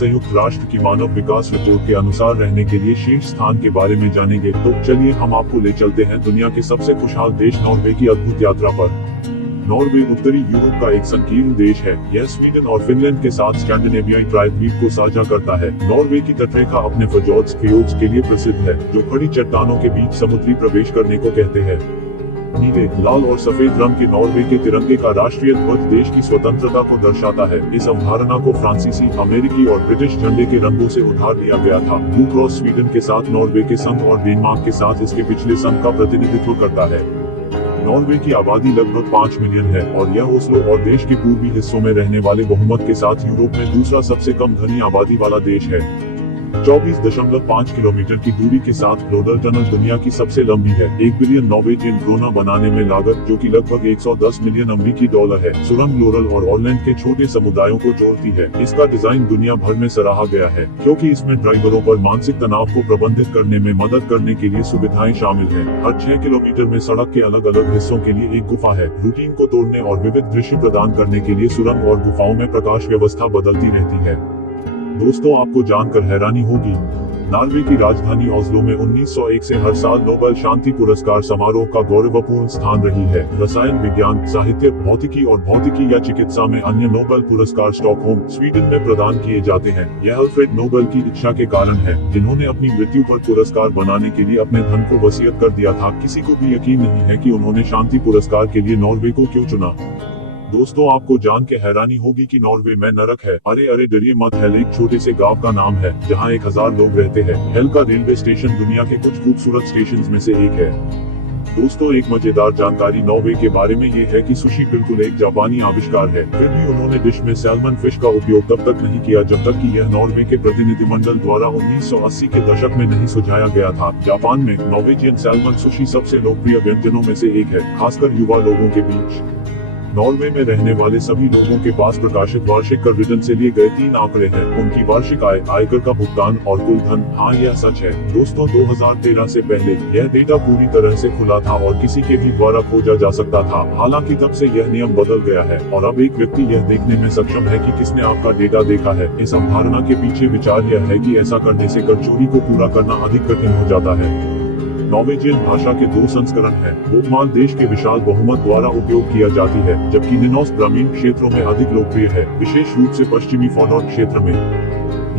संयुक्त राष्ट्र की मानव विकास रिपोर्ट के अनुसार रहने के लिए शीर्ष स्थान के बारे में जानेंगे। तो चलिए हम आपको ले चलते हैं दुनिया के सबसे खुशहाल देश नॉर्वे की अद्भुत यात्रा पर। नॉर्वे उत्तरी यूरोप का एक संकीर्ण देश है। यह स्वीडन और फिनलैंड के साथ स्कैंडिनेवियाई प्रायद्वीप को साझा करता है। नॉर्वे की तटरेखा अपने fjords fjords के लिए प्रसिद्ध है, जो खड़ी चट्टानों के बीच समुद्री प्रवेश करने को कहते हैं। नीले, लाल और सफेद रंग के नॉर्वे के तिरंगे का राष्ट्रीय ध्वज देश की स्वतंत्रता को दर्शाता है। इस अवधारणा को फ्रांसीसी, अमेरिकी और ब्रिटिश झंडे के रंगों से उधार लिया गया था। ब्लू क्रॉस स्वीडन के साथ नॉर्वे के संघ और डेनमार्क के साथ इसके पिछले संघ का प्रतिनिधित्व करता है। नॉर्वे की आबादी लगभग 5 मिलियन है और यह ओस्लो और देश के पूर्वी हिस्सों में रहने वाले बहुमत के साथ यूरोप में दूसरा सबसे कम घनी आबादी वाला देश है। 24.5 किलोमीटर की दूरी के साथ ग्लोडल टनल दुनिया की सबसे लंबी है। 1 बिलियन नॉर्वेजियन क्रोना बनाने में लागत, जो कि लगभग 110 मिलियन अमेरिकी डॉलर है, सुरंग ग्लोडल और ऑरलैंड के छोटे समुदायों को जोड़ती है। इसका डिजाइन दुनिया भर में सराहा गया है, क्योंकि इसमें ड्राइवरों पर मानसिक तनाव को प्रबंधित करने में मदद करने के लिए सुविधाएं शामिल हैं। हर 6 किलोमीटर में सड़क के अलग अलग हिस्सों के लिए एक गुफा है। रूटीन को तोड़ने और विविध दृश्य प्रदान करने के लिए सुरंग और गुफाओं में प्रकाश व्यवस्था बदलती रहती है। दोस्तों, आपको जानकर हैरानी होगी, नॉर्वे की राजधानी ओस्लो में 1901 से हर साल नोबेल शांति पुरस्कार समारोह का गौरवपूर्ण स्थान रही है। रसायन विज्ञान, साहित्य, भौतिकी और भौतिकी या चिकित्सा में अन्य नोबेल पुरस्कार स्टॉकहोम, स्वीडन में प्रदान किए जाते हैं। यह अल्फ्रेड नोबेल की इच्छा के कारण है, जिन्होंने अपनी मृत्यु पर पुरस्कार बनाने के लिए अपने धन को वसीयत कर दिया था। किसी को भी यकीन नहीं है कि उन्होंने शांति पुरस्कार के लिए नॉर्वे को क्यों चुना। दोस्तों, आपको जान के हैरानी होगी कि नॉर्वे में नरक है। अरे डरिए मत, हेल एक छोटे से गांव का नाम है जहां 1000 लोग रहते हैं। हेल का रेलवे स्टेशन दुनिया के कुछ खूबसूरत स्टेशंस में से एक है। दोस्तों, एक मजेदार जानकारी नॉर्वे के बारे में ये है कि सुशी बिल्कुल एक जापानी आविष्कार है। फिर भी उन्होंने डिश में सैल्मन फिश का उपयोग तब तक नहीं किया जब तक कि यह नॉर्वे के प्रतिनिधिमंडल द्वारा 1980 के दशक में नहीं सुझाया गया था। जापान में नॉर्वेजियन सैल्मन सुशी सबसे लोकप्रिय व्यंजनों में से एक है, खासकर युवा लोगों के बीच। नॉर्वे में रहने वाले सभी लोगों के पास प्रकाशित वार्षिक कर रिटर्न से लिए गए 3 आंकड़े हैं: उनकी वार्षिक आय, आयकर का भुगतान और कुल धन। हाँ, यह सच है। दोस्तों, 2013 से पहले यह डेटा पूरी तरह से खुला था और किसी के भी द्वारा खोजा जा सकता था। हालांकि तब से यह नियम बदल गया है और अब एक व्यक्ति यह देखने में सक्षम है कि किसने आपका डेटा देखा है। इस अवधारणा के पीछे विचार यह है कि ऐसा करने से कर चोरी को पूरा करना अधिक कठिन हो जाता है। नॉर्वेजियन भाषा के 2 संस्करण हैं। बोकमाल देश के विशाल बहुमत द्वारा उपयोग किया जाती है, जबकि निनोस ग्रामीण क्षेत्रों में अधिक लोकप्रिय है, विशेष रूप से पश्चिमी फोनोर्ड क्षेत्र में।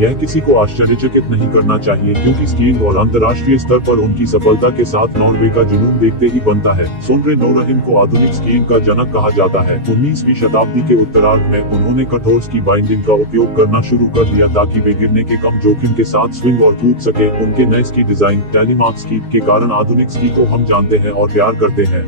यह किसी को आश्चर्यचकित नहीं करना चाहिए, क्योंकि स्कीइंग और अंतर्राष्ट्रीय स्तर पर उनकी सफलता के साथ नॉर्वे का जुनून देखते ही बनता है। सोंड्रे नोरहिम को आधुनिक स्कीइंग का जनक कहा जाता है। 19वीं शताब्दी के उत्तरार्ध में उन्होंने कठोर स्की बाइंडिंग का उपयोग करना शुरू कर दिया ताकि वे गिरने के कम जोखिम के साथ स्विंग और कूद सके। उनके नए स्की डिजाइन टेलीमार्क स्की के कारण आधुनिक स्की को हम जानते हैं और प्यार करते हैं।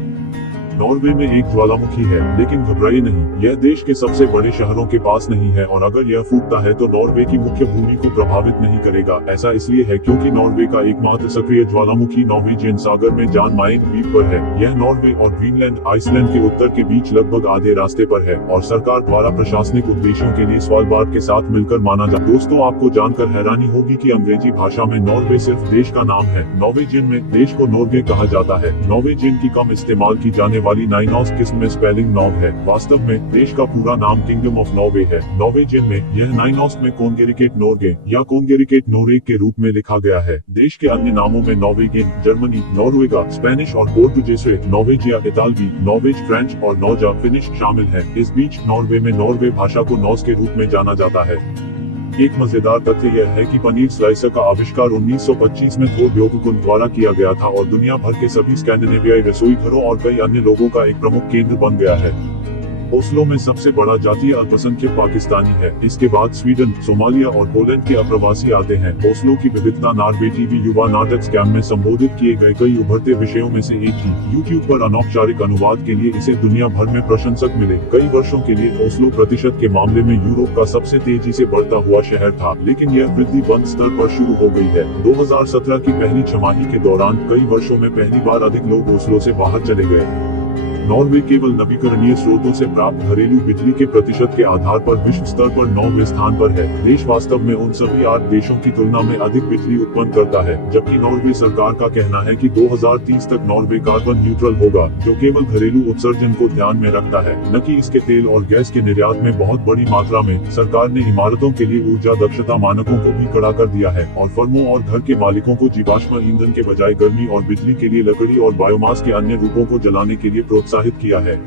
नॉर्वे में एक ज्वालामुखी है, लेकिन घबराइए नहीं, यह देश के सबसे बड़े शहरों के पास नहीं है और अगर यह फूटता है तो नॉर्वे की मुख्य भूमि को प्रभावित नहीं करेगा। ऐसा इसलिए है क्योंकि नॉर्वे का एकमात्र सक्रिय ज्वालामुखी नॉर्वेजियन सागर में जान माइक द्वीप पर है। यह नॉर्वे और ग्रीनलैंड, आइसलैंड के उत्तर के बीच लगभग आधे रास्ते पर है और सरकार द्वारा प्रशासनिक उद्देश्यों के लिए स्वालबार्ड के साथ मिलकर माना जाता है। दोस्तों, आपको जानकर हैरानी होगी कि अंग्रेजी भाषा में नॉर्वे सिर्फ देश का नाम है। नॉर्वेजियन में देश को नॉर्वे कहा जाता है। नॉर्वेजियन की कम इस्तेमाल की जाने वाली नाइनॉस किस्म में स्पेलिंग नॉर्व है। वास्तव में देश का पूरा नाम किंगडम ऑफ नॉर्वे है। नॉर्वेजियन में यह नाइनॉस में कोंगेरिकेट नोर्गे या कोंगेरिकेट नोरेग के रूप में लिखा गया है। देश के अन्य नामों में नॉर्वेगियन, जर्मनी, नॉर्वेगा, स्पेनिश और पोर्टुगीज, नॉर्वेजिया, इतालवी, नॉर्वेज, फ्रेंच और नॉर्जा, फिनिश शामिल है। इस बीच नॉर्वे में नॉर्वे भाषा को नॉस के रूप में जाना जाता है। एक मजेदार तथ्य यह है कि पनीर स्लाइसर का आविष्कार 1925 में थोर ब्योर्ककुंड द्वारा किया गया था और दुनिया भर के सभी स्कैंडिनेवियाई रसोई घरों और कई अन्य लोगों का एक प्रमुख केंद्र बन गया है। ओस्लो में सबसे बड़ा जातीय अल्पसंख्यक पाकिस्तानी है। इसके बाद स्वीडन, सोमालिया और पोलैंड के अप्रवासी आते हैं। ओस्लो की विविधता नॉर्वे टीवी युवा नाटक स्कैम में संबोधित किए गए कई उभरते विषयों में से एक थी। यूट्यूब पर अनौपचारिक अनुवाद के लिए इसे दुनिया भर में प्रशंसक मिले। कई वर्षों के लिए ओस्लो प्रतिशत के मामले में यूरोप का सबसे तेजी से बढ़ता हुआ शहर था, लेकिन यह वृद्धि बंद स्तर पर शुरू हो गई है। 2017 की पहली छमाही के दौरान कई वर्षों में पहली बार अधिक लोग ओस्लो से बाहर चले गए। नॉर्वे केवल नवीकरणीय स्रोतों से प्राप्त घरेलू बिजली के प्रतिशत के आधार पर विश्व स्तर पर 9वें स्थान पर है। देश वास्तव में उन सभी 8 देशों की तुलना में अधिक बिजली उत्पन्न करता है, जबकि नॉर्वे सरकार का कहना है कि 2030 तक नॉर्वे कार्बन न्यूट्रल होगा, जो केवल घरेलू उत्सर्जन को ध्यान में रखता है, न कि इसके तेल और गैस के निर्यात में बहुत बड़ी मात्रा में। सरकार ने इमारतों के लिए ऊर्जा दक्षता मानकों को भी कड़ा कर दिया है और फर्मों और घर के मालिकों को जीवाश्म ईंधन के बजाय गर्मी और बिजली के लिए लकड़ी और बायोमास के अन्य रूपों को जलाने के लिए प्रोत्साहित किया है।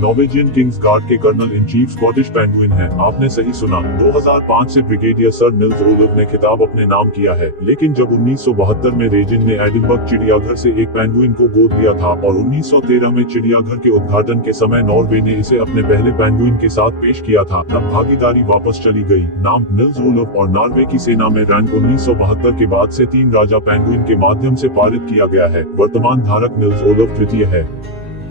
नॉर्वेजियन किंग्स गार्ड के colonel in chief Scottish penguin हैं। आपने सही सुना, 2005 से ब्रिगेडियर सर निल्स ओलफ ने खिताब अपने नाम किया है, लेकिन जब 1972 में रेजिन ने एडिनबर्ग चिड़ियाघर से एक पेंगुइन को गोद लिया था और 1913 में चिड़ियाघर के उद्घाटन के समय नॉर्वे ने इसे अपने पहले पेंगुइन के साथ पेश किया था, तब भागीदारी वापस चली गई। नाम निल्स ओलफ और नॉर्वे की सेना में रैंक 1972 के बाद से 3 राजा पेंगुइन के माध्यम से पारित किया गया है। वर्तमान धारक निल्स ओलफ तृतीय है।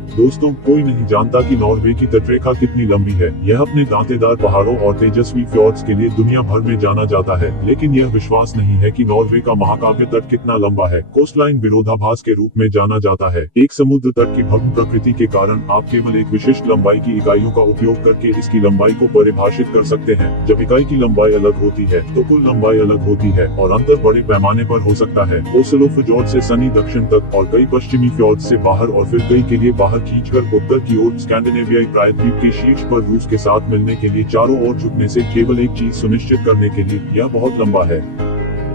दोस्तों, कोई नहीं जानता कि नॉर्वे की तटरेखा कितनी लंबी है। यह अपने दांतेदार पहाड़ों और तेजस्वी फ्योर्ड्स के लिए दुनिया भर में जाना जाता है, लेकिन यह विश्वास नहीं है कि नॉर्वे का महाकाव्य तट कितना लंबा है। कोस्टलाइन विरोधाभास के रूप में जाना जाता है। एक समुद्र तट की भव्य प्रकृति के कारण आप केवल एक विशिष्ट लंबाई की इकाइयों का उपयोग करके इसकी लंबाई को परिभाषित कर सकते हैं। जब इकाई की लंबाई अलग होती है तो कुल लंबाई अलग होती है और अंतर बड़े पैमाने पर हो सकता है। ओस्लो फ्योर्ड से सनी दक्षिण तक और कई पश्चिमी फ्योर्ड से बाहर और फिर कई के लिए बाहर खींचकर उत्तर की ओर स्कैंडिनेवियाई प्रायद्वीप के शीर्ष पर रूस के साथ मिलने के लिए चारों ओर झुकने से केवल एक चीज सुनिश्चित करने के लिए, यह बहुत लंबा है।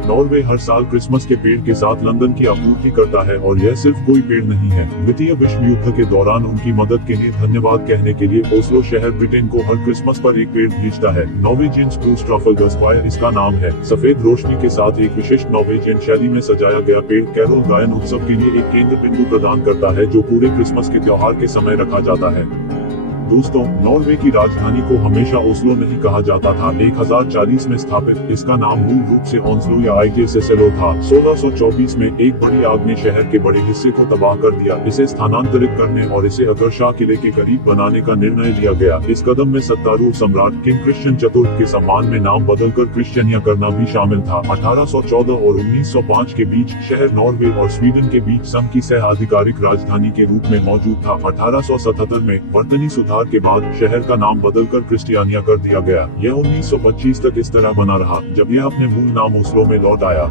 नॉर्वे हर साल क्रिसमस के पेड़ के साथ लंदन की आपूर्ति करता है और यह सिर्फ कोई पेड़ नहीं है। द्वितीय विश्व युद्ध के दौरान उनकी मदद के लिए धन्यवाद कहने के लिए ओस्लो शहर ब्रिटेन को हर क्रिसमस पर एक पेड़ भेजता है। नॉर्वेजियन स्प्रूस ट्रफलगर स्क्वायर इसका नाम है। सफेद रोशनी के साथ एक विशिष्ट नॉर्वेजियन शैली में सजाया गया पेड़ कैरोल गायन उत्सव के लिए एक केंद्र बिंदु प्रदान करता है, जो पूरे क्रिसमस के त्योहार के समय रखा जाता है। दोस्तों, नॉर्वे की राजधानी को हमेशा ओस्लो नहीं कहा जाता था। 1040 में स्थापित इसका नाम मूल रूप से ओंस्लो या आइटेसेसेलो था। 1624 में एक बड़ी आग ने शहर के बड़े हिस्से को तबाह कर दिया। इसे स्थानांतरित करने और इसे अकर्षा किले के करीब बनाने का निर्णय लिया गया। इस कदम में सत्तारूढ़ सम्राट किंग क्रिश्चियन चतुर्थ के सम्मान में नाम बदलकर क्रिश्चियनिया करना भी शामिल था। 1814 और 1905 के बीच शहर नॉर्वे और स्वीडन के बीच संघ की सह आधिकारिक राजधानी के रूप में मौजूद था। 1877 में वर्तनी सुधार के बाद शहर का नाम बदलकर क्रिस्टियानिया कर दिया गया। यह 1925 तक इस तरह बना रहा, जब यह अपने मूल नाम ओस्लो में लौट आया।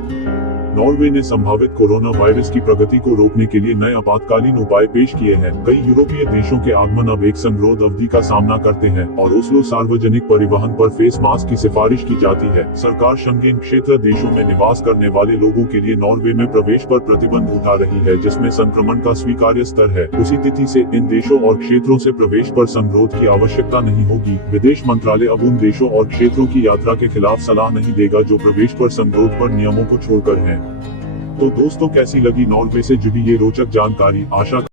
नॉर्वे ने संभावित कोरोना वायरस की प्रगति को रोकने के लिए नए आपातकालीन उपाय पेश किए हैं। कई यूरोपीय देशों के आगमन अब एक संगरोध अवधि का सामना करते हैं और ओस्लो सार्वजनिक परिवहन पर फेस मास्क की सिफारिश की जाती है। सरकार शेंगेन क्षेत्र देशों में निवास करने वाले लोगों के लिए नॉर्वे में प्रवेश पर प्रतिबंध उठा रही है, जिसमें संक्रमण का स्वीकार्य स्तर है। उसी तिथि से इन देशों और क्षेत्रों से प्रवेश पर संगरोध की आवश्यकता नहीं होगी। विदेश मंत्रालय अब उन देशों और क्षेत्रों की यात्रा के खिलाफ सलाह नहीं देगा जो प्रवेश पर संगरोध पर नियमों को छोड़कर हैं। तो दोस्तों, कैसी लगी नॉर्वे से जुड़ी ये रोचक जानकारी? आशा